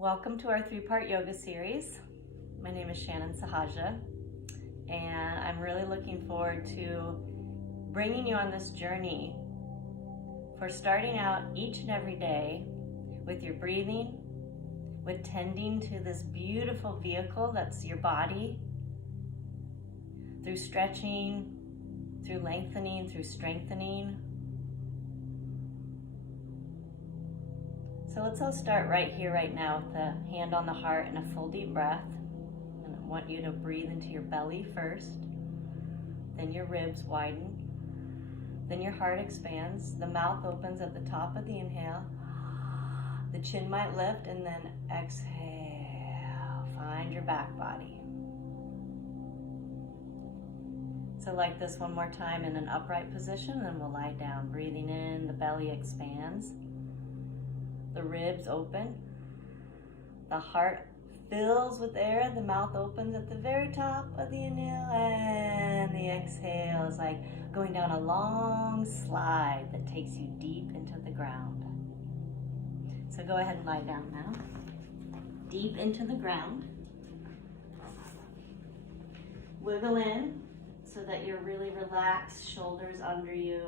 Welcome to our three-part yoga series. My name is Shannon Sahaja, and I'm really looking forward to bringing you on this journey for starting out each and every day with your breathing, with tending to this beautiful vehicle that's your body, through stretching, through lengthening, through strengthening. So let's all start right here, right now, with the hand on the heart and a full deep breath. And I want you to breathe into your belly first, then your ribs widen, then your heart expands, the mouth opens at the top of the inhale, the chin might lift, and then exhale, find your back body. So like this one more time in an upright position, then we'll lie down. Breathing in, the belly expands. The ribs open, the heart fills with air, the mouth opens at the very top of the inhale, and the exhale is like going down a long slide that takes you deep into the ground. So go ahead and lie down now, deep into the ground. Wiggle in so that you're really relaxed, shoulders under you,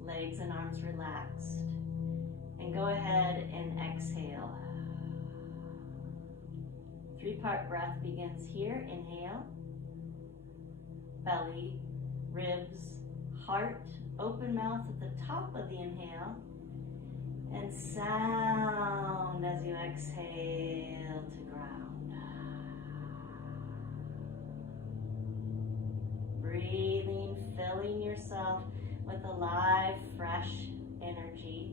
legs and arms relaxed. And go ahead and exhale. Three-part breath begins here. Inhale, belly, ribs, heart, open mouth at the top of the inhale, and sound as you exhale to ground. Breathing, filling yourself with alive, fresh energy.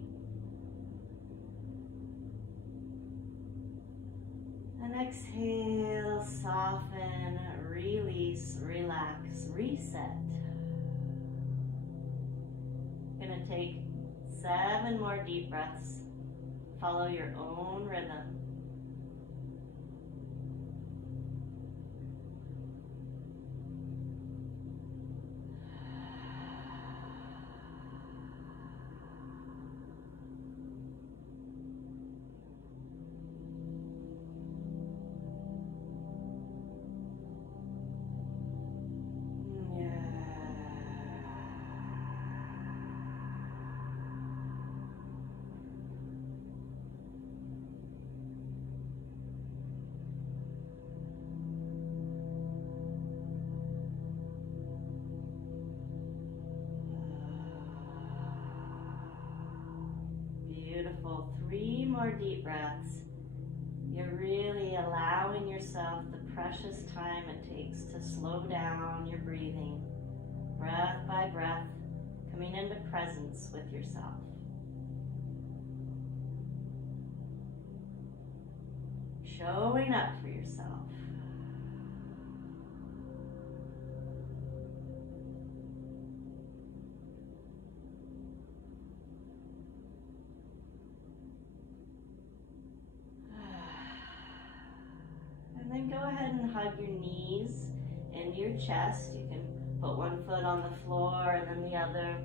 And exhale, soften, release, relax, reset. Gonna take 7 more deep breaths. Follow your own rhythm. Beautiful. 3 more deep breaths. You're really allowing yourself the precious time it takes to slow down your breathing, breath by breath, coming into presence with yourself. Showing up for yourself. And then go ahead and hug your knees into your chest. You can put one foot on the floor and then the other,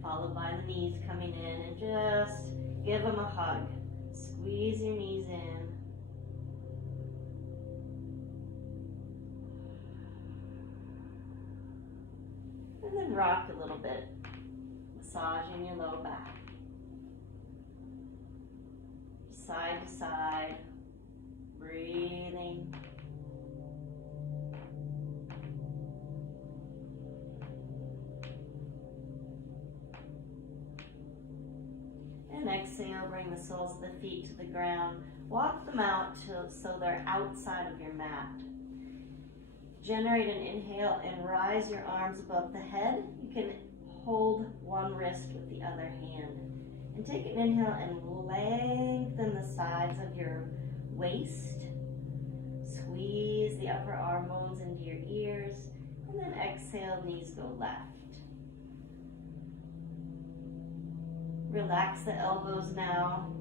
followed by the knees coming in, and just give them a hug. Squeeze your knees in. And then rock a little bit, massaging your low back. Side to side, breathing. And exhale, bring the soles of the feet to the ground. Walk them out so they're outside of your mat. Generate an inhale and rise your arms above the head. You can hold one wrist with the other hand. And take an inhale and lengthen the sides of your waist. Squeeze the upper arm bones into your ears. And then exhale, knees go left. Relax the elbows now.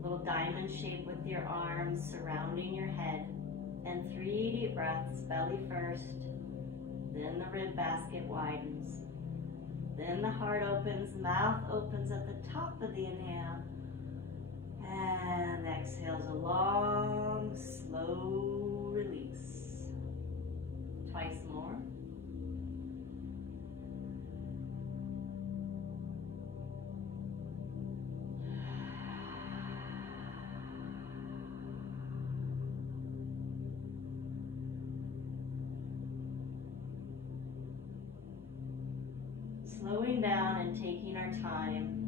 Little diamond shape with your arms surrounding your head. And 3 deep breaths, belly first. Then the rib basket widens. Then the heart opens, mouth opens at the top of the inhale. And as a long, slow release. Twice more. Slowing down and taking our time,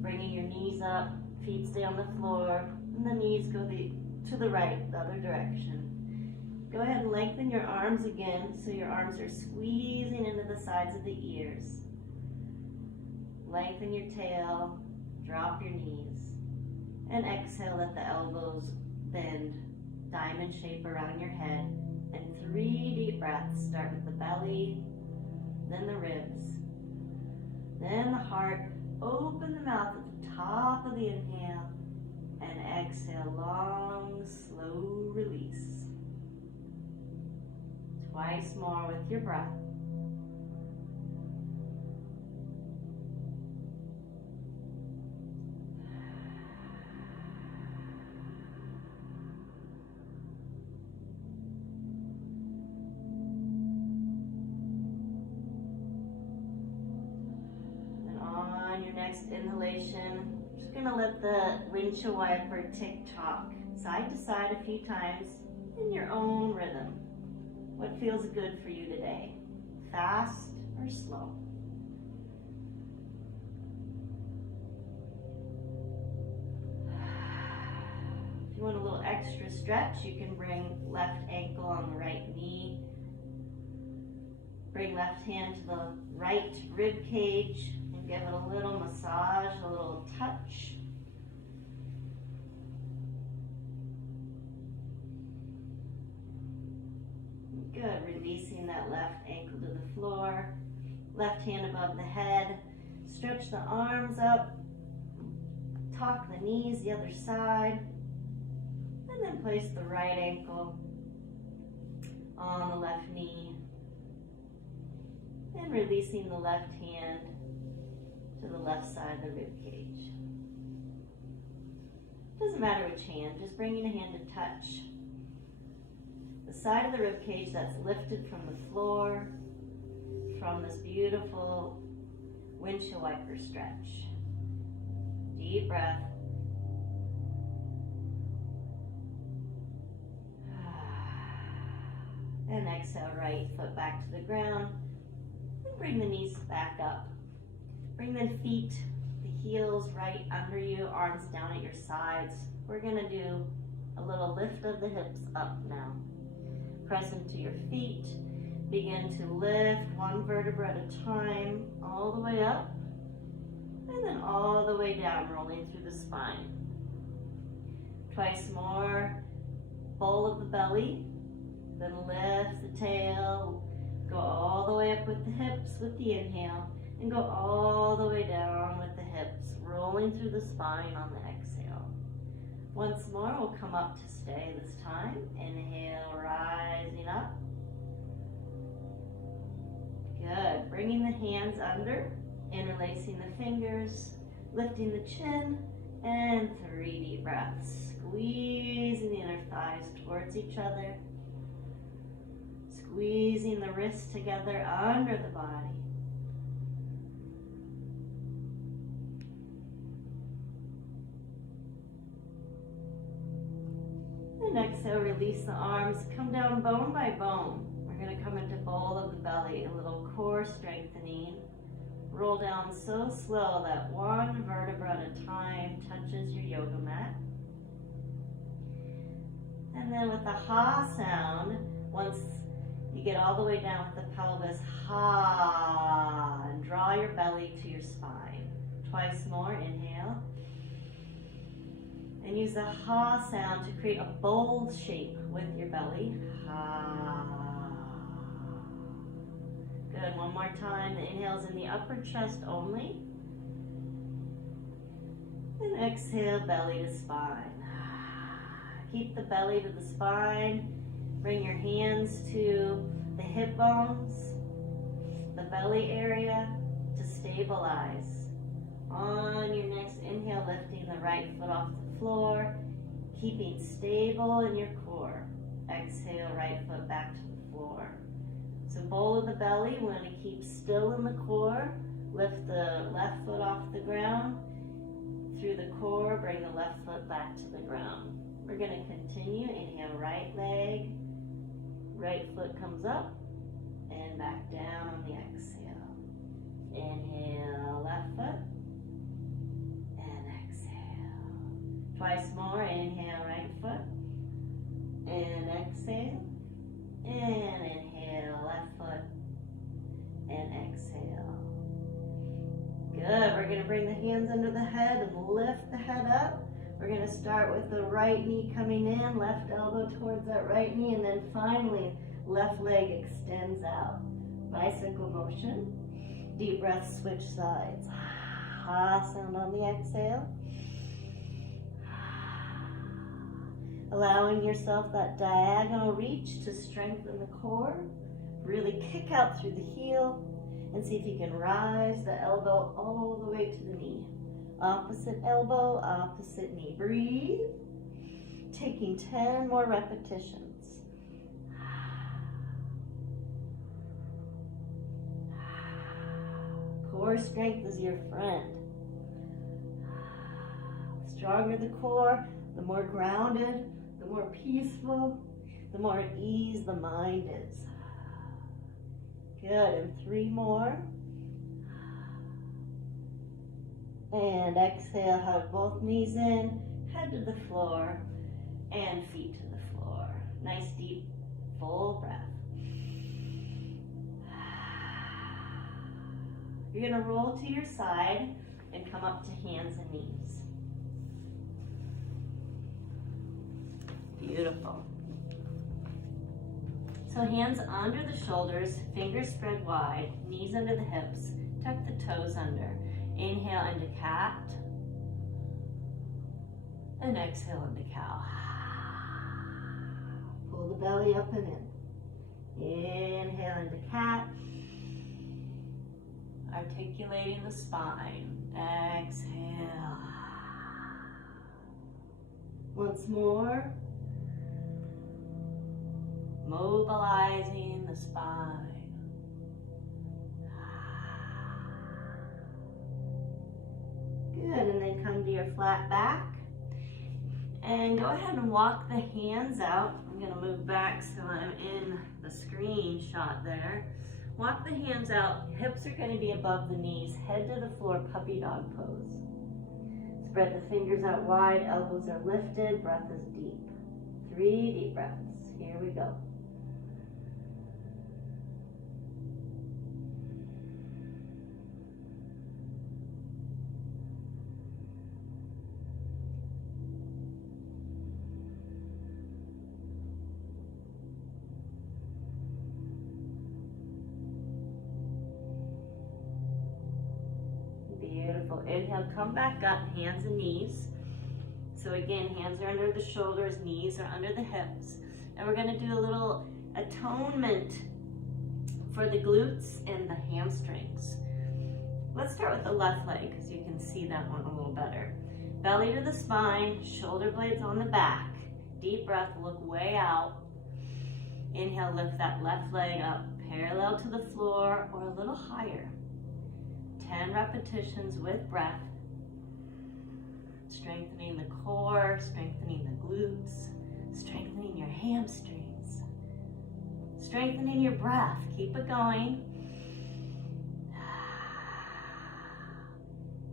bringing your knees up, feet stay on the floor, and the knees go to the right, the other direction. Go ahead and lengthen your arms again so your arms are squeezing into the sides of the ears. Lengthen your tail, drop your knees, and exhale, let the elbows bend, diamond shape around your head, and 3 deep breaths. Start with the belly, then the ribs, then the heart. Open the mouth at the top of the inhale and exhale, long, slow release. Twice more with your breath. Next inhalation, just gonna let the windshield wiper tick-tock side to side a few times in your own rhythm. What feels good for you today? Fast or slow? If you want a little extra stretch, you can bring left ankle on the right knee. Bring left hand to the right rib cage. Give it a little massage, a little touch. Good, releasing that left ankle to the floor. Left hand above the head. Stretch the arms up. Tuck the knees the other side. And then place the right ankle on the left knee. And releasing the left hand to the left side of the rib cage. Doesn't matter which hand, just bringing a hand to touch the side of the rib cage that's lifted from the floor, from this beautiful windshield wiper stretch. Deep breath. And exhale, right foot back to the ground. And bring the knees back up. Bring the feet, the heels right under you, arms down at your sides. We're gonna do a little lift of the hips up now. Press into your feet. Begin to lift one vertebra at a time, all the way up, and then all the way down, rolling through the spine. Twice more, bowl of the belly, then lift the tail, go all the way up with the hips with the inhale, and go all the way down with the hips, rolling through the spine on the exhale. Once more, we'll come up to stay this time. Inhale, rising up. Good. Bringing the hands under, interlacing the fingers, lifting the chin, and 3 deep breaths. Squeezing the inner thighs towards each other. Squeezing the wrists together under the body. And exhale, release the arms, come down bone by bone. We're going to come into bowl of the belly, a little core strengthening. Roll down so slow that one vertebra at a time touches your yoga mat. And then with the ha sound, once you get all the way down with the pelvis, ha, and draw your belly to your spine. Twice more, inhale. And use the ha sound to create a bowl shape with your belly. Ha. Good, one more time. The inhale's in the upper chest only. And exhale, belly to spine. Keep the belly to the spine. Bring your hands to the hip bones, the belly area to stabilize. On your next inhale, lifting the right foot off the floor. keeping stable in your core. Exhale, right foot back to the floor. So bowl of the belly, we want to keep still in the core. Lift the left foot off the ground. Through the core, bring the left foot back to the ground. We're going to continue. Inhale, right leg. Right foot comes up and back down on the exhale. Inhale, left foot. And exhale. Twice more. Inhale, right foot. And exhale. And inhale, left foot. And exhale. Good. We're going to bring the hands under the head and lift the head up. We're going to start with the right knee coming in, left elbow towards that right knee, and then finally, left leg extends out. Bicycle motion. Deep breath, switch sides. Sound on the exhale. Allowing yourself that diagonal reach to strengthen the core. Really kick out through the heel and see if you can rise the elbow all the way to the knee. Opposite elbow, opposite knee. Breathe. Taking 10 more repetitions. Core strength is your friend. The stronger the core, the more grounded, the more peaceful, the more at ease the mind is. Good, and 3 more. And exhale, hug both knees in, head to the floor, and feet to the floor. Nice, deep, full breath. You're going to roll to your side and come up to hands and knees. Beautiful. So hands under the shoulders, fingers spread wide, knees under the hips, tuck the toes under. Inhale into cat, and exhale into cow. Pull the belly up and in. Inhale into cat, articulating the spine. Exhale. Once more. Mobilizing the spine. Good, and then come to your flat back. And go ahead and walk the hands out. I'm going to move back so I'm in the screenshot there. Walk the hands out. Hips are going to be above the knees. Head to the floor, puppy dog pose. Spread the fingers out wide. Elbows are lifted. Breath is deep. 3 deep breaths. Here we go. Beautiful. Inhale, come back up, hands and knees. So again, hands are under the shoulders, knees are under the hips. And we're going to do a little atonement for the glutes and the hamstrings. Let's start with the left leg because you can see that one a little better. Belly to the spine, shoulder blades on the back. Deep breath, look way out. Inhale, lift that left leg up, parallel to the floor or a little higher. 10 repetitions with breath. Strengthening the core, strengthening the glutes, strengthening your hamstrings, strengthening your breath. Keep it going.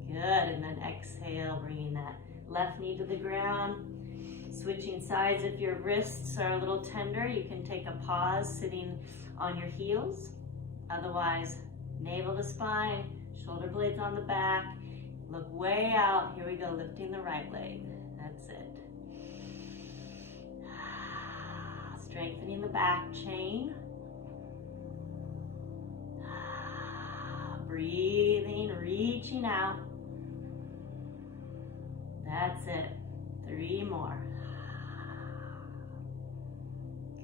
Good, and then exhale, bringing that left knee to the ground. Switching sides, if your wrists are a little tender, you can take a pause sitting on your heels. Otherwise, navel to spine, shoulder blades on the back. Look way out. Here we go, lifting the right leg. That's it. Strengthening the back chain. Breathing, reaching out. That's it. 3 more.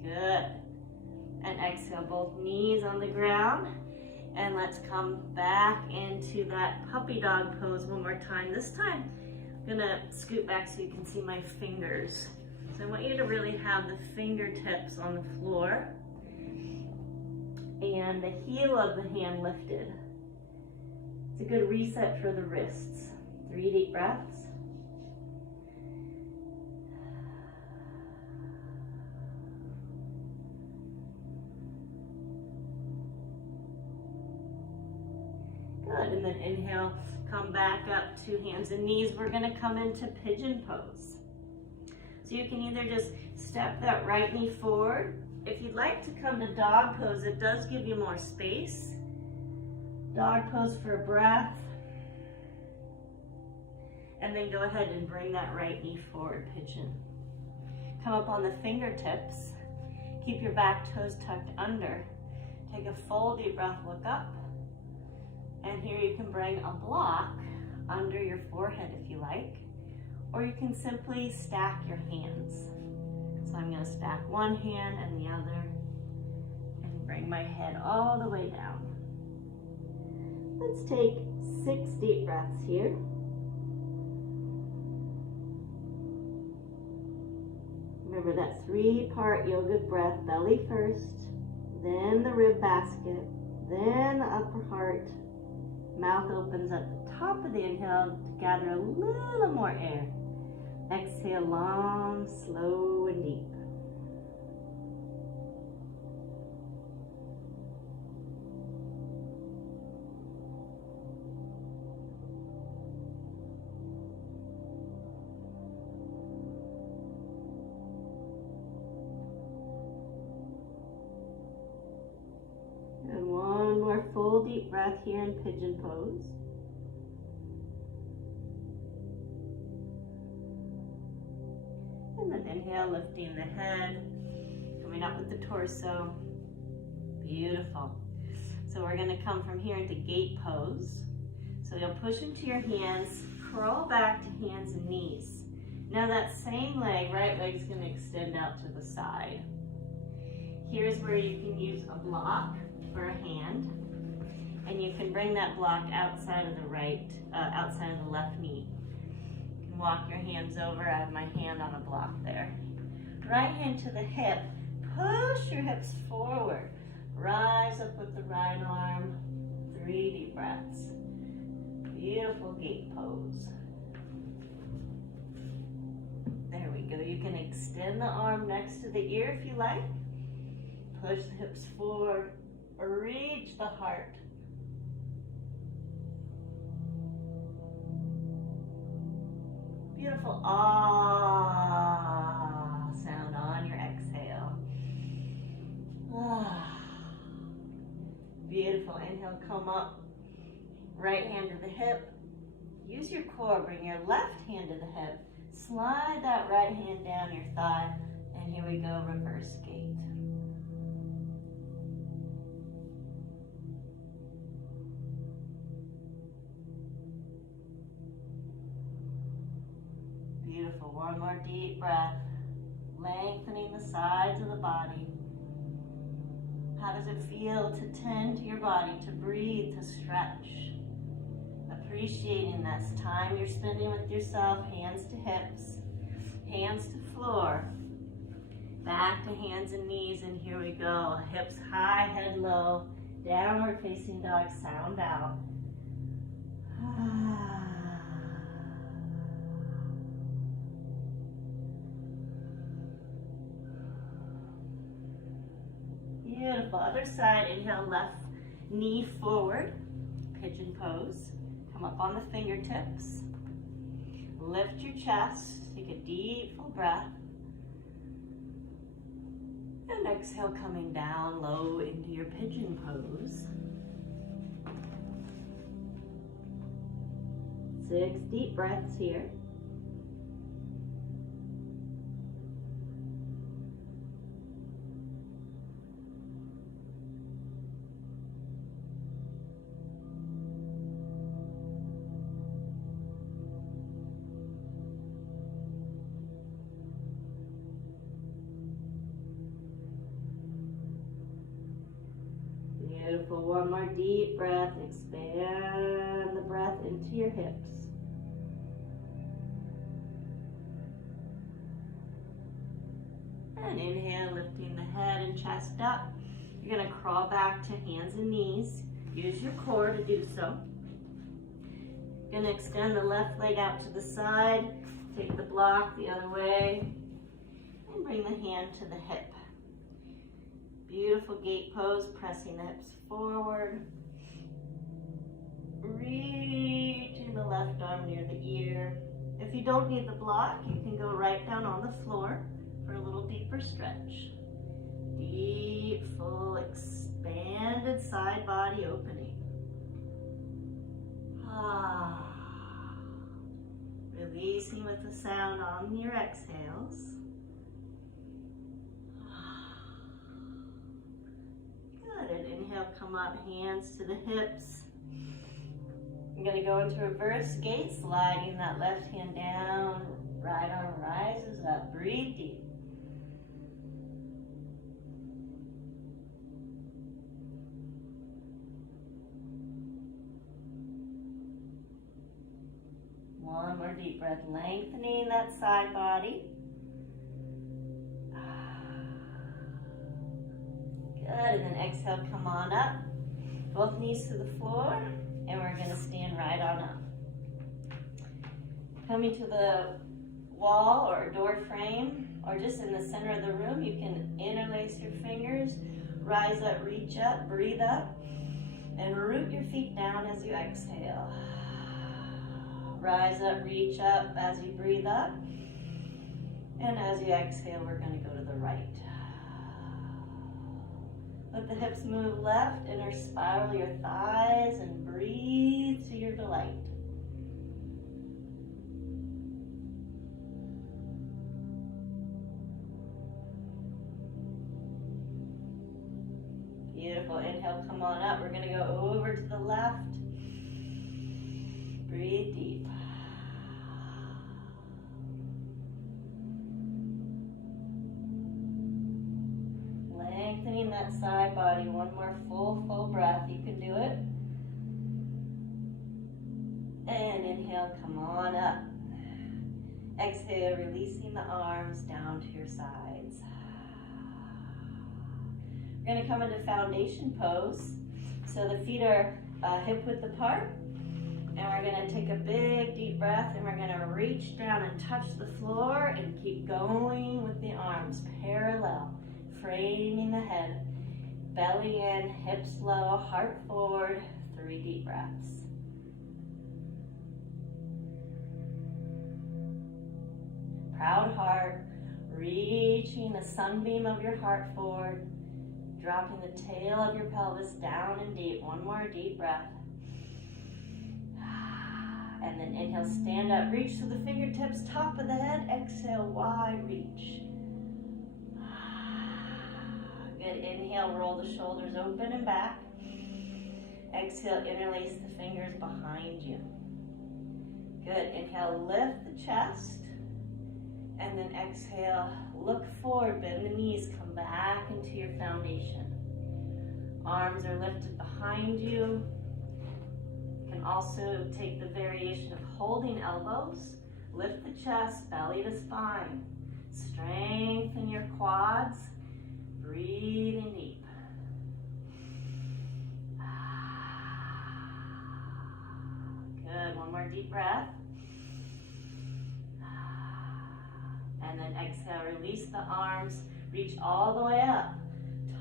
Good. And exhale, both knees on the ground. And let's come back into that puppy dog pose one more time. This time, I'm gonna scoot back so you can see my fingers. So I want you to really have the fingertips on the floor and the heel of the hand lifted. It's a good reset for the wrists. 3 deep breaths. Good, and then inhale, come back up to hands and knees. We're gonna come into pigeon pose. So you can either just step that right knee forward. If you'd like to come to dog pose, it does give you more space. Dog pose for a breath. And then go ahead and bring that right knee forward, pigeon. Come up on the fingertips. Keep your back toes tucked under. Take a full deep breath, look up. And here you can bring a block under your forehead if you like, or you can simply stack your hands. So I'm gonna stack one hand and the other and bring my head all the way down. Let's take 6 deep breaths here. Remember that 3-part yoga breath, belly first, then the rib basket, then the upper heart. Mouth opens at the top of the inhale to gather a little more air. Exhale long, slow, and deep. And one more full deep breath here in pigeon pose. And then inhale, lifting the head, coming up with the torso. Beautiful. So we're gonna come from here into gate pose. So you'll push into your hands, crawl back to hands and knees. Now that same leg, right leg's gonna extend out to the side. Here's where you can use a block for a hand, and you can bring that block outside of the outside of the left knee. You can walk your hands over. I have my hand on a block there. Right hand to the hip. Push your hips forward. Rise up with the right arm. 3 deep breaths. Beautiful gate pose. There we go. You can extend the arm next to the ear if you like. Push the hips forward. Reach the heart. Beautiful ah sound on your exhale. Ah. Beautiful. Inhale, come up. Right hand to the hip. Use your core. Bring your left hand to the hip. Slide that right hand down your thigh. And here we go, reverse gate. Beautiful. One more deep breath. Lengthening the sides of the body. How does it feel to tend to your body, to breathe, to stretch? Appreciating this time you're spending with yourself, hands to hips, hands to floor, back to hands and knees, and here we go. Hips high, head low, downward facing dog, sound out. Beautiful. Other side, inhale, left knee forward, pigeon pose. Come up on the fingertips. Lift your chest. Take a deep full breath. And exhale, coming down low into your pigeon pose. 6 deep breaths here. Beautiful. One more deep breath. Expand the breath into your hips. And inhale, lifting the head and chest up. You're gonna crawl back to hands and knees. Use your core to do so. You're gonna extend the left leg out to the side, take the block the other way, and bring the hand to the hip. Beautiful gate pose, pressing the hips forward. Reaching the left arm near the ear. If you don't need the block, you can go right down on the floor for a little deeper stretch. Deep, full, expanded side body opening. Releasing with the sound on your exhales. Good, and inhale, come up, hands to the hips. I'm gonna go into reverse gate, sliding that left hand down, right arm rises up, breathe deep. One more deep breath, lengthening that side body. Good, and then exhale, come on up. Both knees to the floor, and we're gonna stand right on up. Coming to the wall or door frame, or just in the center of the room, you can interlace your fingers, rise up, reach up, breathe up, and root your feet down as you exhale. Rise up, reach up as you breathe up. And as you exhale, we're going to go to the right. Let the hips move left, inner spiral your thighs, and breathe to your delight. Beautiful. Inhale, come on up. We're going to go over to the left. Breathe deep. Lengthening that side body. One more full breath. You can do it. And inhale, come on up. Exhale, releasing the arms down to your sides. We're going to come into foundation pose. So the feet are hip width apart. And we're going to take a big deep breath, and we're going to reach down and touch the floor and keep going with the arms parallel, framing the head, belly in, hips low, heart forward, 3 deep breaths. Proud heart, reaching the sunbeam of your heart forward, dropping the tail of your pelvis down and deep. One more deep breath. And then inhale, stand up, reach to the fingertips, top of the head. Exhale, wide reach. Good, inhale, roll the shoulders open and back. Exhale, interlace the fingers behind you. Good, inhale, lift the chest. And then exhale, look forward, bend the knees, come back into your foundation. Arms are lifted behind you. Also take the variation of holding elbows, lift the chest, belly to spine, strengthen your quads, breathing deep. Good, one more deep breath. And then exhale, release the arms, reach all the way up,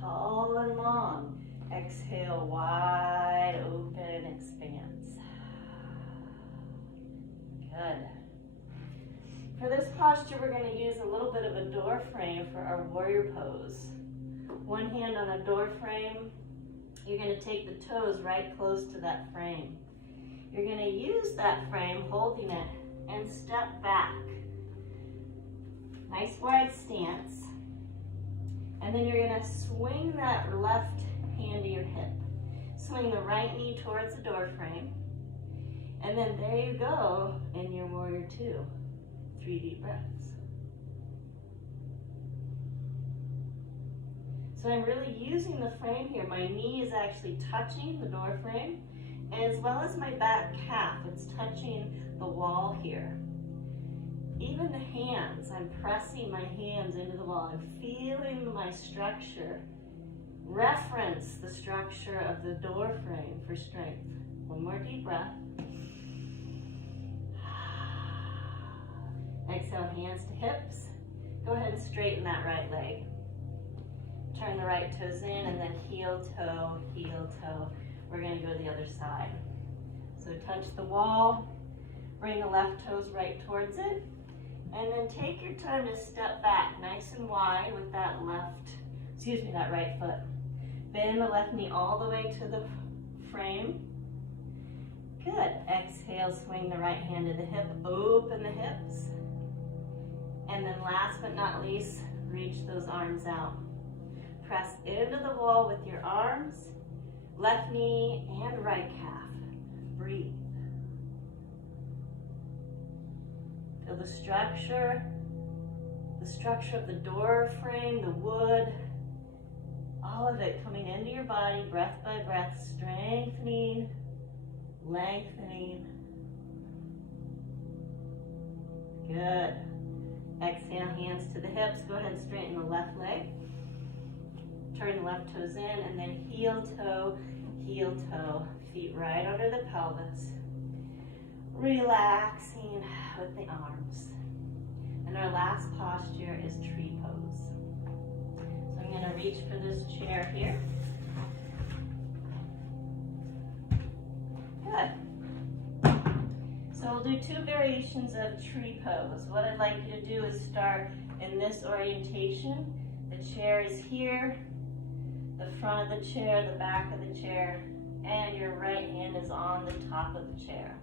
tall and long. Exhale, wide open, expands. Good. For this posture, we're going to use a little bit of a door frame for our warrior pose. One hand on a door frame. You're going to take the toes right close to that frame. You're going to use that frame, holding it, and step back. Nice wide stance. And then you're going to swing that left hand to your hip. Swing the right knee towards the door frame. And then there you go in your warrior 2. 3 deep breaths. So I'm really using the frame here. My knee is actually touching the door frame, as well as my back calf. It's touching the wall here. Even the hands, I'm pressing my hands into the wall. I'm feeling my structure. Reference the structure of the door frame for strength. One more deep breath. Exhale, hands to hips. Go ahead and straighten that right leg. Turn the right toes in and then heel, toe, heel, toe. We're gonna go to the other side. So touch the wall, bring the left toes right towards it, and then take your time to step back nice and wide with that that right foot. Bend the left knee all the way to the frame. Good. Exhale, swing the right hand to the hip, open the hips. And then last but not least, reach those arms out. Press into the wall with your arms, left knee and right calf. Breathe. Feel the structure of the door frame, the wood, all of it coming into your body, breath by breath, strengthening, lengthening. Good. Exhale, hands to the hips. Go ahead and straighten the left leg. Turn the left toes in and then heel, toe, feet right under the pelvis. Relaxing with the arms. And our last posture is tree pose. So I'm going to reach for this chair here. Good. So we'll do two variations of tree pose. What I'd like you to do is start in this orientation. The chair is here, the front of the chair, the back of the chair, and your right hand is on the top of the chair.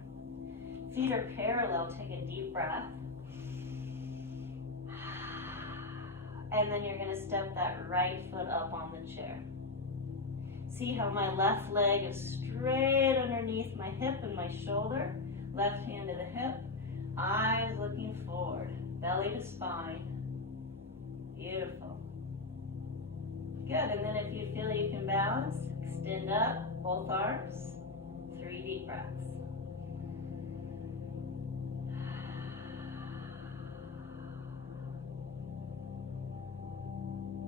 Feet are parallel. Take a deep breath. And then you're going to step that right foot up on the chair. See how my left leg is straight underneath my hip and my shoulder. Left hand to the hip. Eyes looking forward. Belly to spine. Beautiful. Good. And then if you feel you can balance, extend up both arms. 3 deep breaths.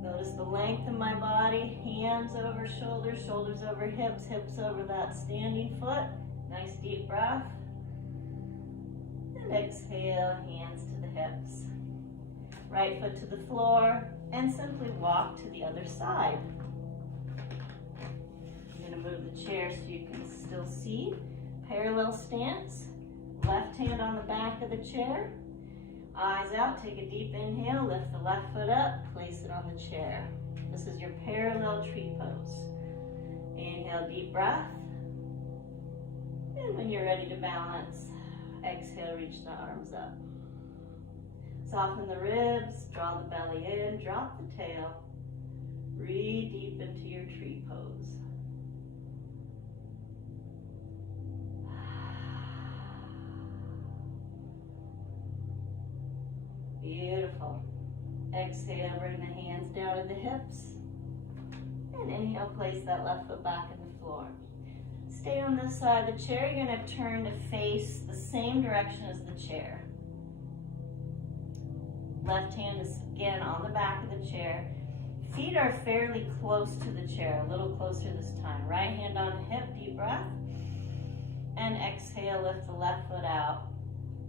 Notice the length of my body, hands over shoulders, shoulders over hips, hips over that standing foot. Nice deep breath. And exhale, hands to the hips. Right foot to the floor, and simply walk to the other side. I'm going to move the chair so you can still see. Parallel stance, left hand on the back of the chair. Eyes out, take a deep inhale, lift the left foot up, place it on the chair. This is your parallel tree pose. Inhale, deep breath. And when you're ready to balance, exhale, reach the arms up. Soften the ribs, draw the belly in, drop the tail. Breathe deep into your tree pose. Beautiful. Exhale, bring the hands down to the hips. And inhale, place that left foot back in the floor. Stay on this side of the chair. You're going to turn to face the same direction as the chair. Left hand is again on the back of the chair. Feet are fairly close to the chair, a little closer this time. Right hand on the hip, deep breath. And exhale, lift the left foot out.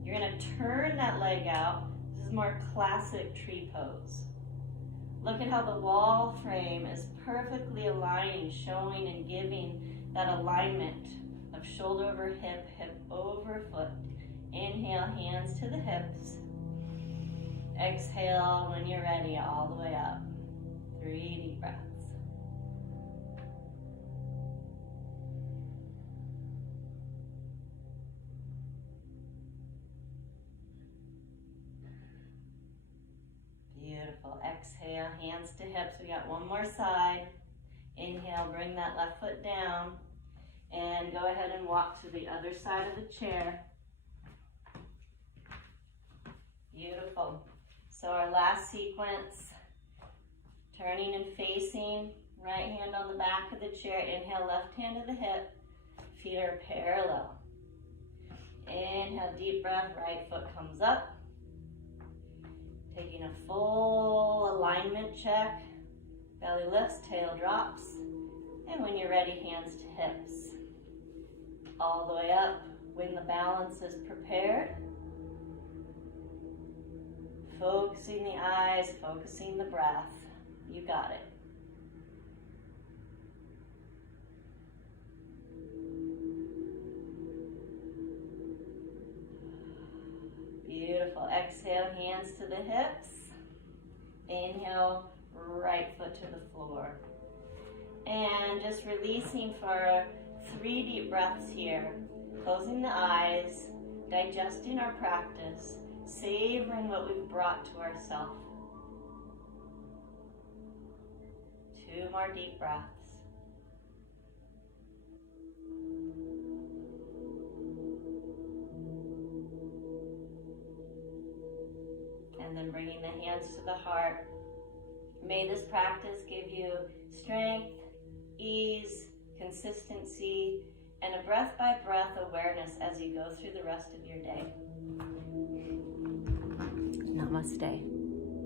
You're going to turn that leg out. This is more classic tree pose. Look at how the wall frame is perfectly aligning, showing and giving that alignment of shoulder over hip, hip over foot. Inhale, hands to the hips. Exhale when you're ready, all the way up. 3 deep breaths. Beautiful. Exhale, hands to hips. We got one more side. Inhale, bring that left foot down. And go ahead and walk to the other side of the chair. Beautiful. So our last sequence, turning and facing, right hand on the back of the chair. Inhale, left hand to the hip. Feet are parallel. Inhale, deep breath, right foot comes up. a full alignment check. Belly lifts, tail drops. And when you're ready, hands to hips. All the way up when the balance is prepared. Focusing the eyes, focusing the breath. You got it. Beautiful. Exhale, hands to the hips. Inhale, right foot to the floor. And just releasing for 3 deep breaths here. Closing the eyes, digesting our practice, savoring what we've brought to ourselves. 2 more deep breaths. And then bringing the hands to the heart. May this practice give you strength, ease, consistency, and a breath by breath awareness as you go through the rest of your day. Namaste.